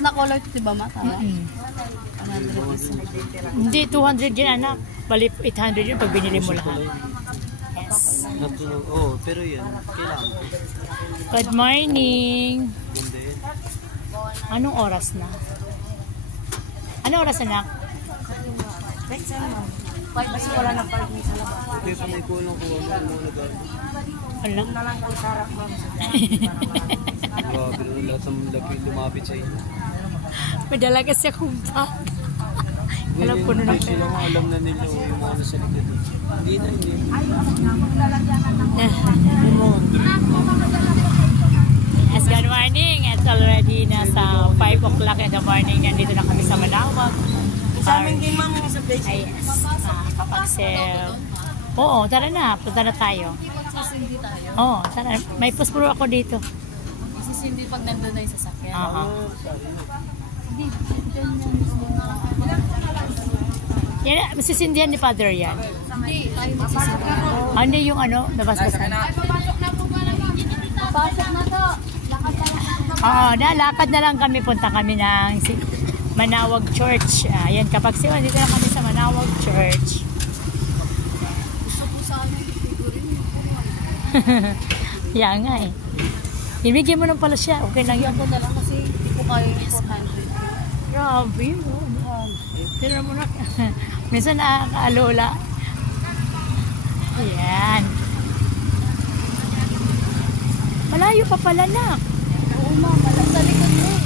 Na color ito, diba ma? Tama? 100 Hindi, 200 yun anak. Bali, 800 yun pag binili mo lahat. Yes. Oo, pero yan, kailangan ko. Good morning. Anong oras na? Anong oras anak? Kasi wala na park may sa labas. Okay, panay ko lang kung ano mo nag-ano. Wala. Na lang ang sarap mo. Grabe na lahat ng lumapit sa inyo. Madala kasi akong bag. Alam ko na lang. Sila mga alam na nila o yung mga nasa likod. Hindi na, hindi. Yes, good morning. It's already nasa 5 o'clock in the morning. Nandito na kami sa Manawag. Sa amin din ma'am sa place. Ay, yes. Kapagsel. Oo, tara na. Punta na tayo. Sisindi tayo. Oo, tara. May puspuro ako dito. Sisindi pag nandun na yung sasakyan. Yan, masisindihan ni Father yan. Hindi, tayo masisindi. Ano yung ano, nabasbasan? Pasok na to. Oo, nalakad na lang kami. Punta kami ng Manawag Church. Ayan, kapag siya, dito na kami sa Manawag Church. Gusto ko sana figurin mo. Yan nga eh. Ibigyan mo ng pala siya. Okay lang yun. Ako na lang kasi hindi ko kaya yung 400. Grabe. Pero mo na. Minsan nakakaalola. Ayan. Malayo pa pala na. Oo ma'am, malam sa likod mo eh.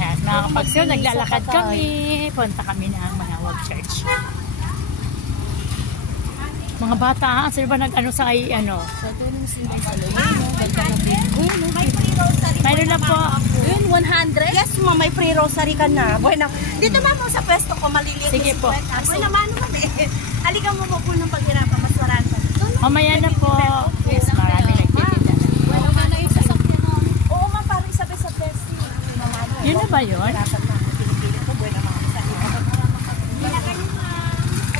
Yes, mga kapagsiyo, naglalakad kami. Punta kami ng Manawag Church. Mga bata, sino ba nag-ano sa kay ano? Sa tulong silang sa loob. Ganda na din. May free rosary. Mayroon na po. Yun, 100? Yes, ma'am, may free rosary ka na. Bueno, dito ma'am sa pwesto ko, maliliit. Sige po. Bueno, naman eh. Halika mo po ng paghirapan, mas marami pa. Mamaya na po. Yes, marami nagtitinda na. Bueno, ka na yung sasakyan mo. Oo, ma'am, parang sabi sa pwesto. Yun na ba yun? Pinipili ko, bueno, mga kasali.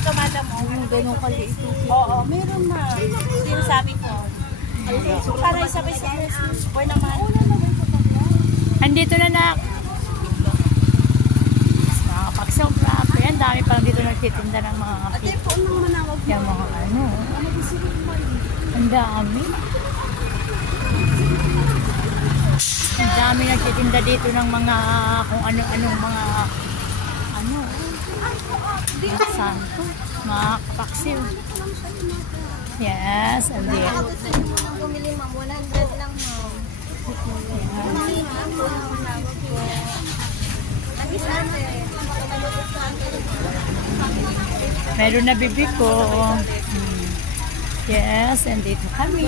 Ito, madam, Ganun kaliit. oo, meron na. Sino sabi ko? So, parang sabi sa pwesto. Bueno, ma'am. Andito na na. Mga kapagsiyo, grabe. Yan, dami pa dito nagtitinda ng mga Ate, po nang manawag mo. yung mga ano. Ang dami. Ang dami nagtitinda dito ng mga kung ano-anong mga ano. Santo. Mga kapaksiw. Yes, and there. Gusto niyo nang bumili, ma'am. 100 lang, ma'am. Meron na bibi ko. Yes, and dito kami.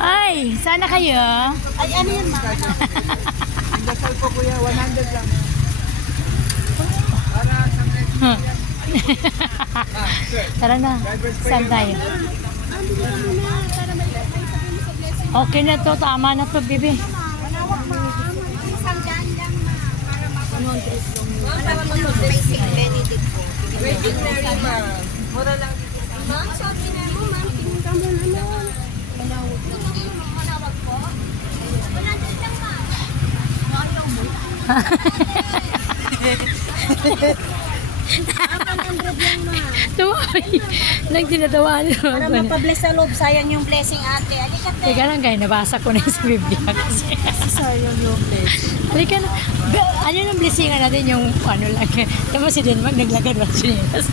Ay, sana kayo. Ay, ano yun, ma'am? Dasal ko kuya, 100 lang. Tara na. Saan tayo? Okay na to. Tama na to, bibi. Manawag, ma'am. Isang daan lang, ma'am. Manawag mo ng basic Benedict po. Waiting na rin ma'am. Mura lang. Ma'am, sabi na mo, ma'am. Pinunta mo naman. Manawag po? 100 lang, ma'am. Ayaw mo. Tumoy. Nagtinatawa nyo. Para mapabless sa loob, sayang yung blessing, ate. Halika, te. Teka lang guys, nabasa ko na yung sa Biblia kasi. Sayang yung blessing. Halika na. Ano yung blessingan natin yung ano lang. Tapos si Denmark naglagad ng chinelas.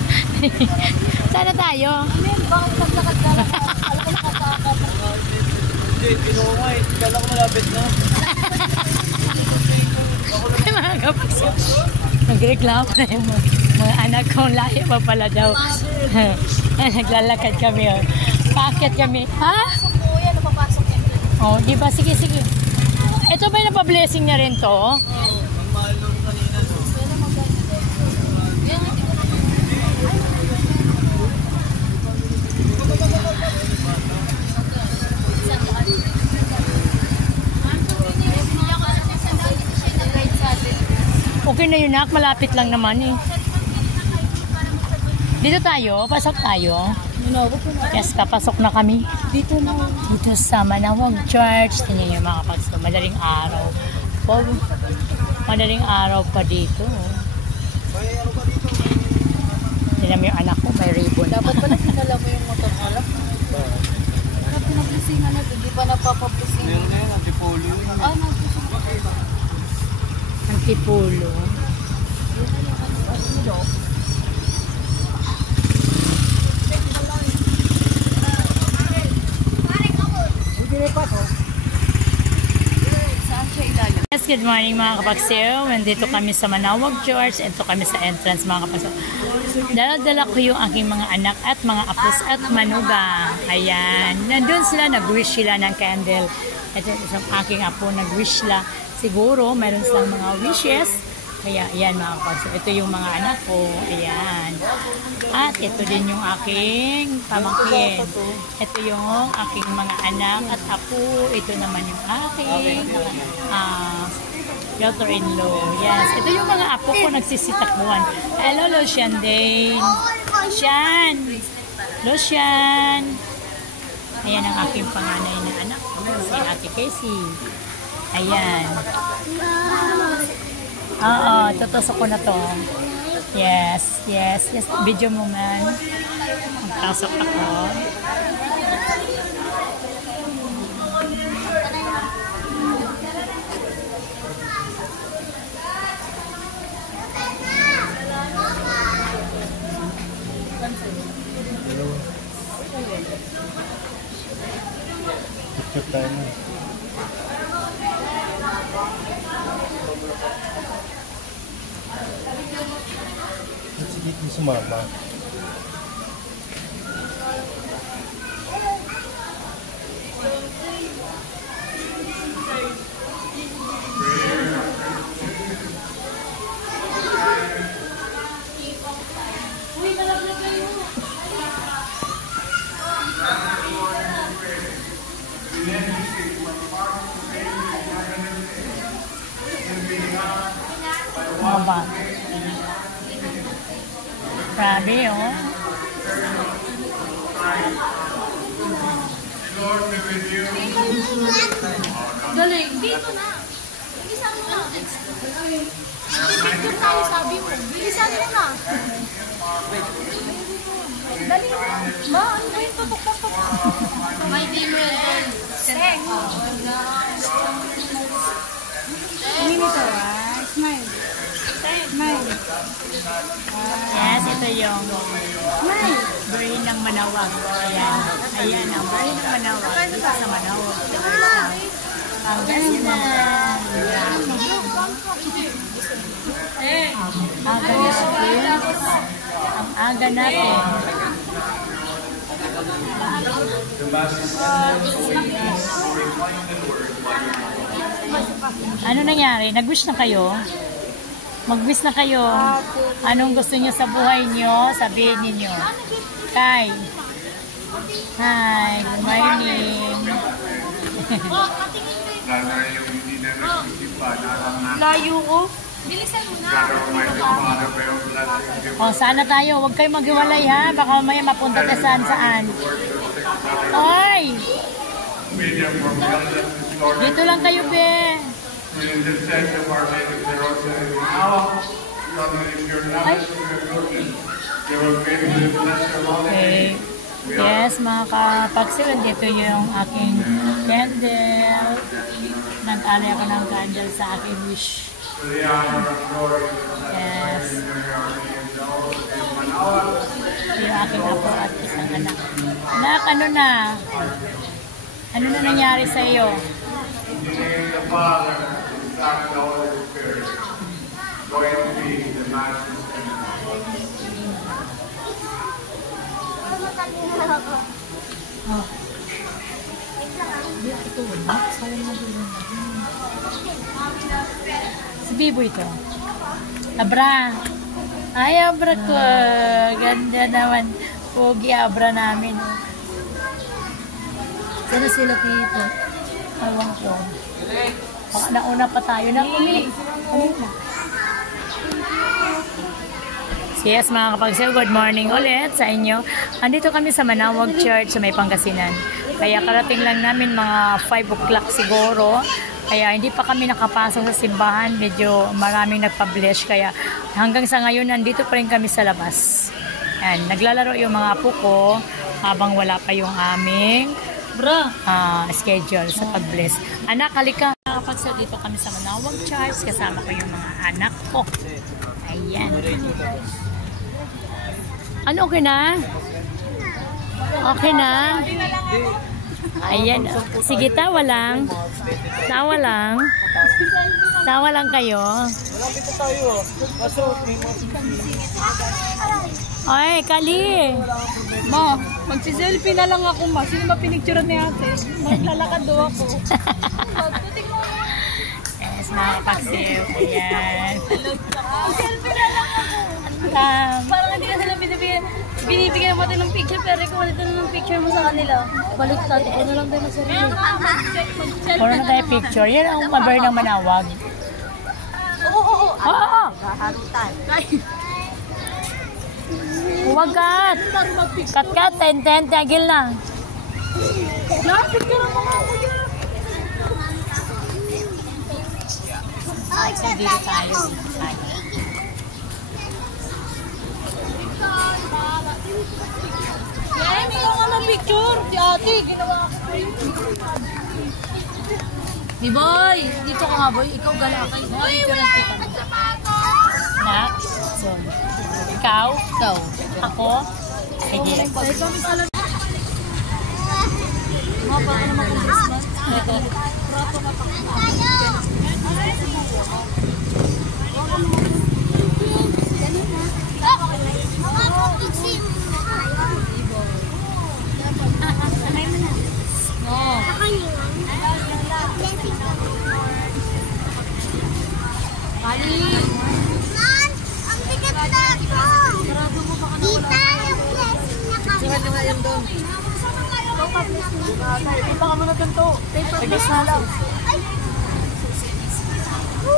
Sana tayo. Amen, bakit naglakad ka lang? Hindi, kinuha nga eh. Kala ko malapit na. Ay, mga kapagsiyo. Nagreklamo na yung mga anak kong lahi pa pala daw. Naglalakad kami. Oh. Paakyat kami. Ha? Kuya, napapasok yan. Oh, di ba? Sige, sige. Ito ba yung napablessing niya rin to? Ang mahal nung kanina no. Okay na yun, nak. Malapit lang naman eh. Dito tayo. Pasok tayo. Yes, papasok na kami. Dito na. Dito sa Manawag Church. Tingnan niyo mga kapagso. Madaling araw. Paul, madaling araw pa dito. Tignan mo yung anak ko, may ribbon. Dapat pala kinala mo yung motor alak. Para pinablisingan natin, di pa napapablisingan. Meron na yun, antipolo yun. Ah, nagpisingan. Antipulo. Saan siya ilalim? Yes, good morning mga kapagsiw. Nandito kami sa Manawag Church. Ito kami sa entrance mga kapagsiw. Dala-dala ko yung aking mga anak at mga apos at manugang. Ayan. Nandun sila, nag-wish sila ng candle. Ito isang aking apo, nag-wish sila. Siguro, meron silang mga wishes. Kaya, ayan mga kapagsiw. Ito yung mga anak ko. Ayan. At ito din yung aking pamangkin. Ito yung aking mga anak at apo. Ito naman yung aking daughter-in-law. Yes. Ito yung mga apo ko nagsisitakbuhan. Hello, Lucian Dane. Lucian. Lucian. Ayan ang aking panganay na anak ko. Si Ate Casey. Ayan. Oo, tutusok ko na to. Yes, yes, yes. Video mo man. Magpasok ako. Picture tayo na. Sige, di sumama. Maba. Grabe, oh. Galing, dito na. Bilisan mo na. Dito tayo sabi mo. Bilisan mo na. Dali na. Ma, ano ba yung tutok-tutok? May dinner doon. Seng. Mimi ka ba? Smile. Smile. Yes, ito yung brain ng Manawag. Ayan. Ayan ang brain ng Manawag. Dito sa Manawag. Ang ganda. Aga natin. Ang aga natin. Ano nangyari? Nag-wish na kayo? Mag-wish na kayo. Anong gusto niyo sa buhay niyo? Sabihin niyo. Kai. Hi. Good morning. Layo ko. Bilisan mo na. O, sana tayo. Huwag kayo maghiwalay ha. Baka may mapunta tayo saan. Oy! Dito lang kayo, be. Okay. Yes, mga kapagsiw, dito yung aking candle. Nagtali ako ng candle sa aking wish. Yes. Yung aking apo at isang anak. Anak, ano na? Ano na nangyari sa iyo? Oh. Ito, sayang na dito. Si Bibo ito. Abra. Ay, Abra ko. Ganda naman. Pogi Abra namin. Sana sila dito. Awang ko. Baka nauna pa tayo na uli. Yes, mga kapagsiw, good morning ulit sa inyo. Andito kami sa Manawag Church sa may Pangasinan. Kaya karating lang namin mga 5 o'clock siguro. Kaya hindi pa kami nakapasok sa simbahan. Medyo maraming nagpa-bless. Kaya hanggang sa ngayon, nandito pa rin kami sa labas. Yan, naglalaro yung mga apo ko habang wala pa yung aming schedule sa pag-bless. Anak, halika. Nakapagsa dito kami sa Manawag Church. Kasama ko yung mga anak ko. Ayan. Ano, okay na? Okay na? Ayan. Sige, tawa lang. Tawa lang. Tawa lang kayo. Malapit na tayo. Kaso, may Ay, Kali. Ma, magsiselfie na lang ako, ma. Sino ba pinicturean ni ate? Maglalakad daw ako. Yes, mga kapagsiw. Ayan. Selfie na lang ako. Parang hindi ka sila binibigyan mo ng picture, pero ikaw ulit na ng picture mo sa kanila. Balik tayo. Ano lang tayo na sarili. Puro na tayo picture. Yan ang mabar ng Manawag. Oo. Oo. Harutan. Huwag kat. Kat, 10, tagil na. Picture mo nga ako yun. Dito tayo. May ako na picture. Si ate, ginawa ko. Di boy, dito ka nga boy. Ikaw galakay. Boy, wala kita. Na? So, ikaw? Ikaw. Ako? Sige. Mga pa naman kung Christmas.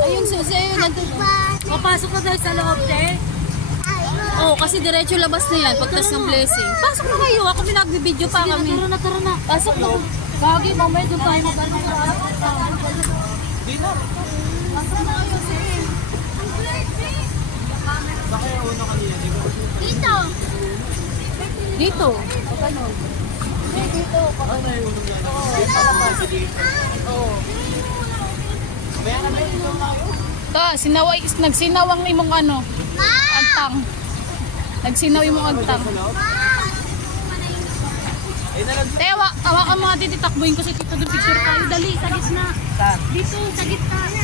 Ayun, susi, ayun, nandun. Papasok na tayo sa loob, te. Oo, kasi diretso labas na yan, pagtas ng blessing. Pasok na kayo, ako pinagbibideo pa kami. Tara na. Pasok na. Gagi, mamaya doon tayo mag-ano. Dito. Dito. Ta, nagsinawang imong ano? Agtang. Nagsinaw imong agtang. Tewa, awa ka mga titi, takbuhin ko si Tito doon picture tayo. Dali, sa gitna. Dito, sa gitna.